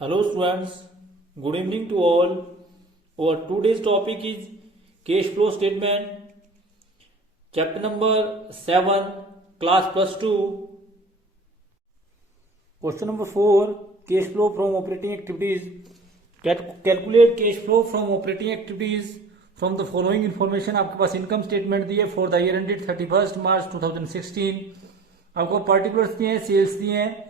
Hello students, good evening to all. Our today's topic is cash flow statement, chapter number 7, class plus 2. Question number 4, cash flow from operating activities. Calculate cash flow from operating activities from the following information. आपके पास income statement दिए for the year ended 31 मार्च 2016. आपको particulars दिए हैं, sales दिए हैं.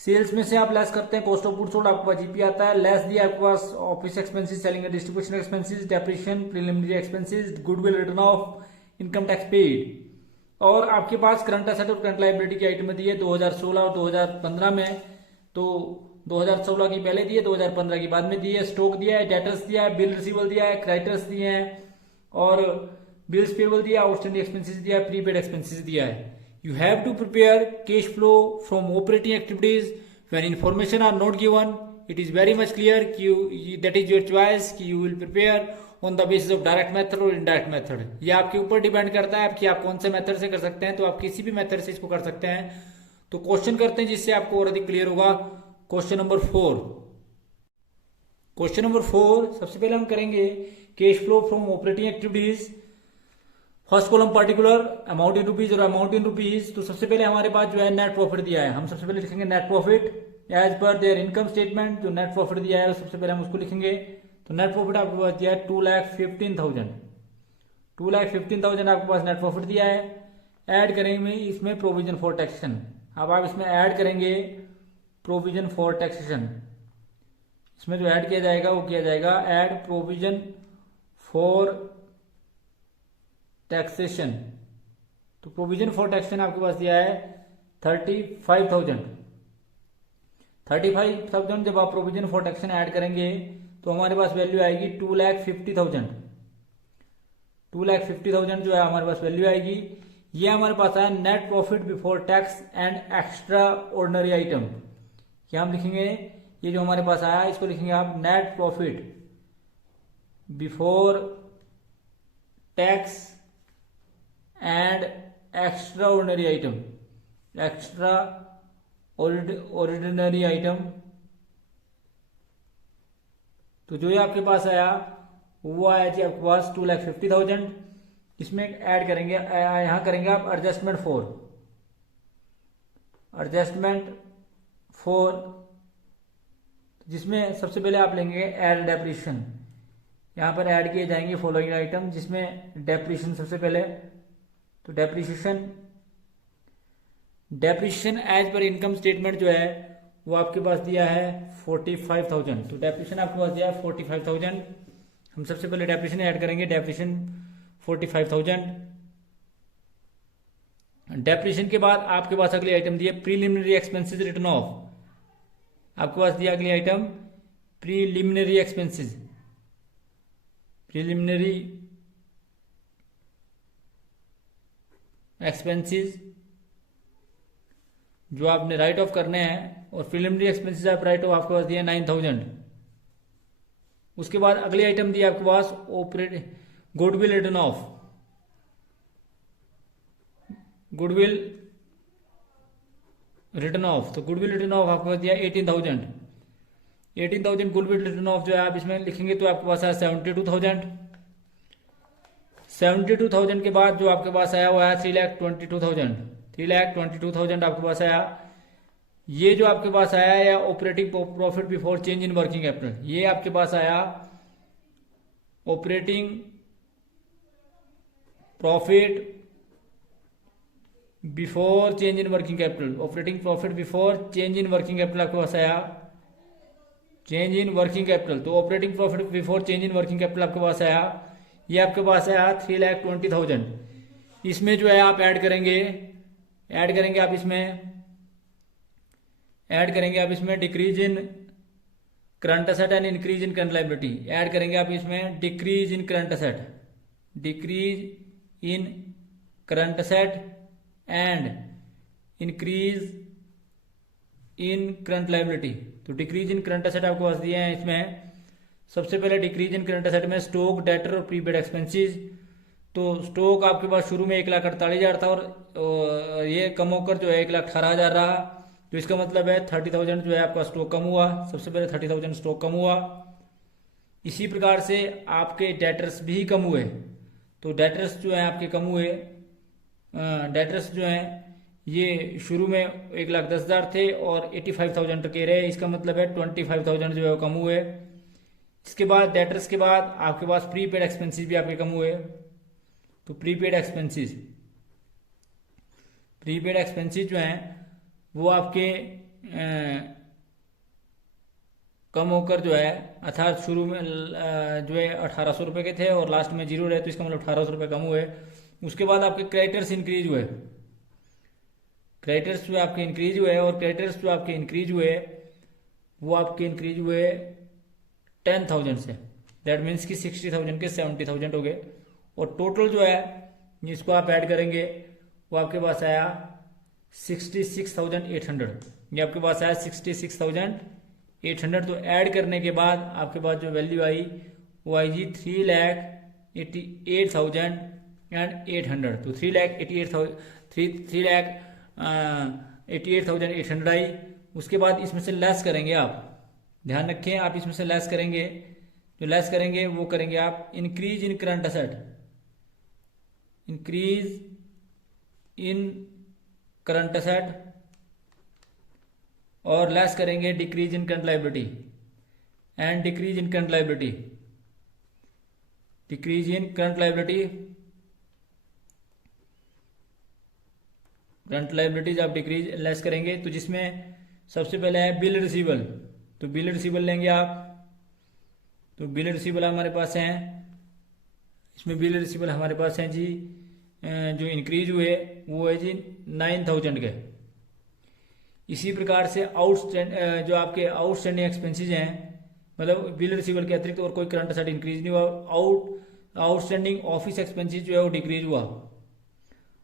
Sales में से आप लेस करते हैं कॉस्ट ऑफ गुड्स सोल्ड, आपके पास जीपी आता है. लेस दिया आपके पास office expenses, selling and distribution expenses, depreciation, preliminary expenses, goodwill written off, income tax paid. और आपके पास करंट एसेट और करंट लायबिलिटी की आइटम दी है 2016 और 2015 में. तो 2016 की पहले दी है, 2015 की बाद में दी है. स्टॉक दिया है, डेटर्स दिया है, बिल रिसीवेबल दिया है, क्रेडिटर्स दिए हैं और बिल्स पेबल दिया है, आउटस्टैंडिंग एक्सपेंसेस दिया है, प्रीपेड एक्सपेंसेस दिया है. You have to prepare cash flow from operating activities when information are not given. It is very much clear that is your choice कि you will prepare on the basis of direct method और indirect method. ये आपके ऊपर depend करता है कि आप कौन से मेथड से कर सकते हैं. तो आप किसी भी मेथड से इसको कर सकते हैं. तो क्वेश्चन करते हैं जिससे आपको और अधिक क्लियर होगा. Question number 4. क्वेश्चन नंबर 4 सबसे पहले हम करेंगे cash flow from operating activities. First column particular amount in rupees और अमाउंट इन रुपीज. तो सबसे पहले हमारे पास जो है नेट प्रॉफिट दिया है. हम सबसे पहले लिखेंगे net profit as per their income statement. जो नेट प्रॉफिट दिया है सबसे पहले हम उसको लिखेंगे. तो नेट प्रॉफिट आपके पास दिया है 2,15,000. 2,15,000 आपके पास नेट प्रॉफिट दिया है. ऐड करेंगे इसमें प्रोविजन फॉर टैक्सेशन. अब आप इसमें ऐड करेंगे प्रोविजन फॉर टैक्सेशन. इसमें जो ऐड किया जाएगा वो किया जाएगा ऐड प्रोविजन फॉर टैक्सेशन. तो प्रोविजन फॉर टैक्सेशन आपके पास दिया है 35,000. 35,000 जब आप प्रोविजन फॉर टैक्सेशन ऐड करेंगे तो हमारे पास वैल्यू आएगी 2,50,000. 2,50,000 जो है हमारे पास वैल्यू आएगी. ये हमारे पास है net profit before tax and extra ordinary item. क्या हम लिखेंगे, ये जो हमारे पास आया इसको लिखेंगे आप net profit before tax and extra ordinary item. Extra ordinary item. तो जो ये आपके पास आया वो आया जी आपके पास 2,50,000. इसमें ऐड करेंगे, यहां करेंगे आप एडजस्टमेंट फॉर जिसमें सबसे पहले आप लेंगे ऐड डेप्रिसिएशन. यहां पर ऐड किए जाएंगे फॉलोइंग आइटम जिसमें डेप्रिसिएशन सबसे पहले. तो depreciation as per income statement जो है वो आपके पास दिया है 45,000. तो डेप्रिसिएशन आपके पास दिया है 45,000. हम सबसे पहले डेप्रिसिएशन ऐड करेंगे. डेप्रिसिएशन 45,000. डेप्रिसिएशन के बाद आपके पास अगली आइटम दी है प्रीलिमिनरी एक्सपेंसेस रिटर्न ऑफ. आपके पास दिया अगली item preliminary expenses. Preliminary expenses जो आपने राइट ऑफ करने हैं और प्रीलिमिनरी एक्सपेंसेस आप राइट ऑफ आपके पास दिए 9,000. उसके बाद अगली आइटम दी आपके पास goodwill written off. Goodwill written off. तो गुडविल रिटर्न ऑफ आपके पास दिया 18,000. 18,000 गुडविल रिटर्न ऑफ जो है आप इसमें लिखेंगे तो आपके पास है 72,000. 72,000 के बाद जो आपके पास आया वो आया 3,22,000. 3,22,000 आपके पास आया. ये जो आपके पास आया या operating profit before change in working capital. ये आपके पास आया operating profit before change in working capital. Operating profit before change in working capital आपके पास आया चेंज इन वर्किंग कैपिटल. तो operating profit before change in working capital आपके पास आया. ये आपके पास आया 3,20,000. इसमें जो है आप ऐड करेंगे आप इसमें decrease in current asset and increase in current liability. Add करेंगे आप इसमें decrease in current asset and increase in current liability. तो डिक्रीज इन करंट एसेट आपके पास दिए हैं. इसमें सबसे पहले डिक्रीज इन करंट एसेट में स्टॉक, डेटर और प्रीपेड एक्सपेंसेस. तो स्टॉक आपके पास शुरू में 1,48,000 था और ये कम होकर जो है 1,18,000 रहा. तो इसका मतलब है 30,000 जो है आपका स्टॉक कम हुआ। सबसे पहले 30,000 स्टॉक कम हुआ। इसी प्रकार से आपके डेटर्स भी कम हुए। तो डेटर्स जो है आपके कम हुए। डेटर्स जो हैं ये शुरू में 1,10,000 थे और 85,000 के रहे। इसका मतलब है 25,000 जो है वो कम हुए। इसके बाद डेटर्स के बाद आपके पास प्रीपेड एक्सपेंसेस भी आपके कम हुए। तो प्रीपेड एक्सपेंसेस जो हैं वो आपके कम होकर जो है, अर्थात शुरू में जो है 1,800 रुपये के थे और लास्ट में जीरो रहे, तो इसका मतलब 1,800 रुपये कम हुए। उसके बाद आपके क्रेडिटर्स इंक्रीज हुए। क्रेडिटर्स जो आपके इंक्रीज हुए और क्रेडिटर्स जो आपके इंक्रीज हुए वो आपके इंक्रीज हुए 10,000 से। दैट मीन्स कि 60,000 के 70,000 हो गए। और टोटल जो है इसको आप ऐड करेंगे वो आपके पास आया 66,800। ये आपके पास आया 66,800। तो ऐड करने के बाद आपके पास जो वैल्यू आई वो आई जी 3,88,800। तो 3,88,800 आई। उसके बाद इसमें से लेस करेंगे आप, ध्यान रखें आप इसमें से लेस करेंगे। जो लेस करेंगे वो करेंगे आप increase in current asset, increase in current asset, और लेस करेंगे decrease in current liability and decrease in current liability, decrease in current liability. Current liabilities आप डिक्रीज लेस करेंगे। तो जिसमें सबसे पहले है बिल रिसीवल। तो बिल रिसीवल लेंगे आप। तो बिल रिसीवल हमारे पास हैं, इसमें बिल रिसीवल हमारे पास हैं जी जो इंक्रीज हुए वो है जी 9,000 के। इसी प्रकार से जो आपके आउटस्टैंडिंग एक्सपेंसेस हैं, मतलब बिल रिसीवल के अतिरिक्त और कोई करंट असेट इंक्रीज नहीं हुआ। आउटस्टैंडिंग ऑफिस एक्सपेंसेस जो है वो डिक्रीज हुआ।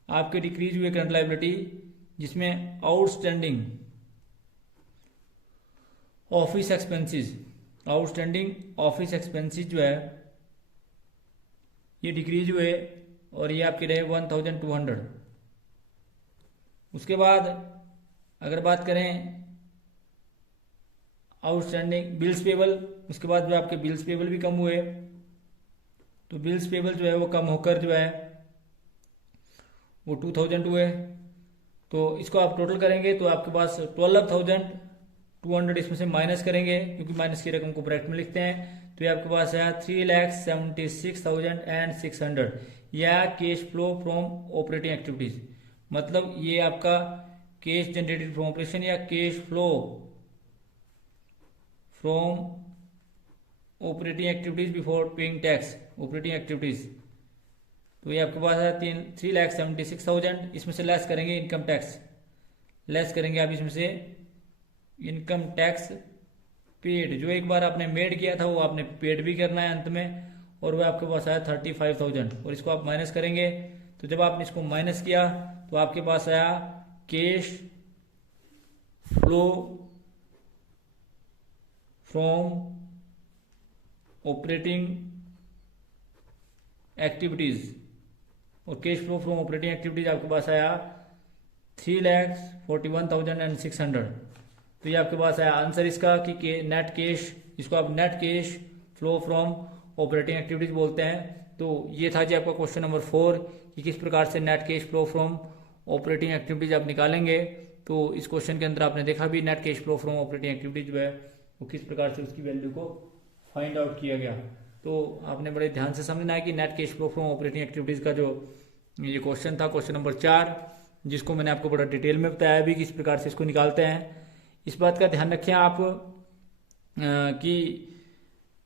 आपके डिक्रीज हुए करंट लायबिलिटी, जिसमें आउटस्टैंडिंग ऑफिस एक्सपेंसेस जो है ये डिक्रीज हुए और ये आपके रहे 1,200। उसके बाद अगर बात करें आउटस्टैंडिंग बिल्स पेबल, उसके बाद जो आपके बिल्स पेबल भी कम हुए। तो बिल्स पेबल जो है वो कम होकर जो है वो 2,000 हुए। तो इसको आप टोटल करेंगे तो आपके पास 12,200 इसमें से माइनस करेंगे, क्योंकि माइनस की रकम को ब्रैकेट में लिखते हैं। तो ये आपके पास है 3,76,600 या cash flow from operating activities. मतलब ये आपका कैश जनरेटेड फ्रॉम ऑपरेशन या cash flow from operating activities before paying tax, operating activities. तो ये आपके पास है 3,76,000। इसमें से लेस करेंगे इनकम टैक्स, लेस करेंगे आप इसमें से इनकम टैक्स पेड। जो एक बार आपने मेड किया था वो आपने पेड भी करना है अंत में, और वो आपके पास आया 35,000। और इसको आप माइनस करेंगे। तो जब आपने इसको माइनस किया तो आपके पास आया cash flow from operating activities. और cash flow from operating activities आपके पास आया 3,41,600। तो ये आपके पास आया आंसर इसका कि नेट कैश, इसको आप net cash flow from operating activities बोलते हैं। तो ये था जी आपका क्वेश्चन नंबर 4 कि किस प्रकार से net cash flow from operating activities आप निकालेंगे। तो इस क्वेश्चन के अंदर आपने देखा भी net cash flow from operating activities जो है वो किस प्रकार से उसकी वैल्यू को फाइंड आउट किया गया। तो आपने बड़े ध्यान से समझना है कि net cash flow from operating activities का जो ये क्वेश्चन था, क्वेश्चन नंबर 4, जिसको मैंने आपको बड़ा डिटेल में बताया भी किस प्रकार से इसको निकालते हैं। इस बात का ध्यान रखें आप कि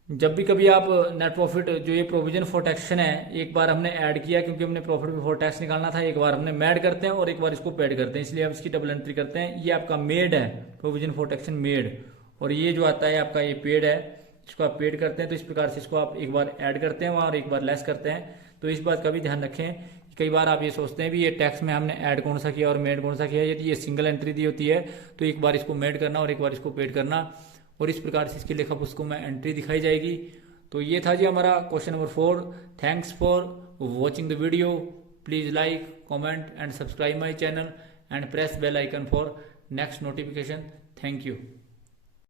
जब भी कभी आप नेट प्रॉफिट जो ये प्रोविजन फॉर टैक्सेशन है, एक बार हमने ऐड किया क्योंकि हमने प्रॉफिट बिफोर टैक्स निकालना था, एक बार हमने मैड करते हैं और एक बार इसको पेड करते हैं, इसलिए आप इसकी डबल एंट्री करते हैं। ये आपका मेड है, प्रोविजन फॉर टैक्सेशन मेड, और ये जो आता है आपका ये पेड है, इसको आप पेड करते हैं। तो इस प्रकार से इसको आप एक बार ऐड करते हैं और एक बार लेस करते हैं। तो इस बात का भी ध्यान रखें। कई बार आप ये सोचते हैं भी ये टैक्स में हमने ऐड कौन सा किया और मेड कौन सा किया, यदि ये सिंगल एंट्री दी होती है तो एक बार इसको मेड करना और एक बार इसको पेड करना, और इस प्रकार से इसकी लेखा पुस्तकों में एंट्री दिखाई जाएगी। तो ये था जी हमारा question number 4। Thanks for watching the video. Please like, comment and subscribe my channel and press bell icon for next notification. Thank you.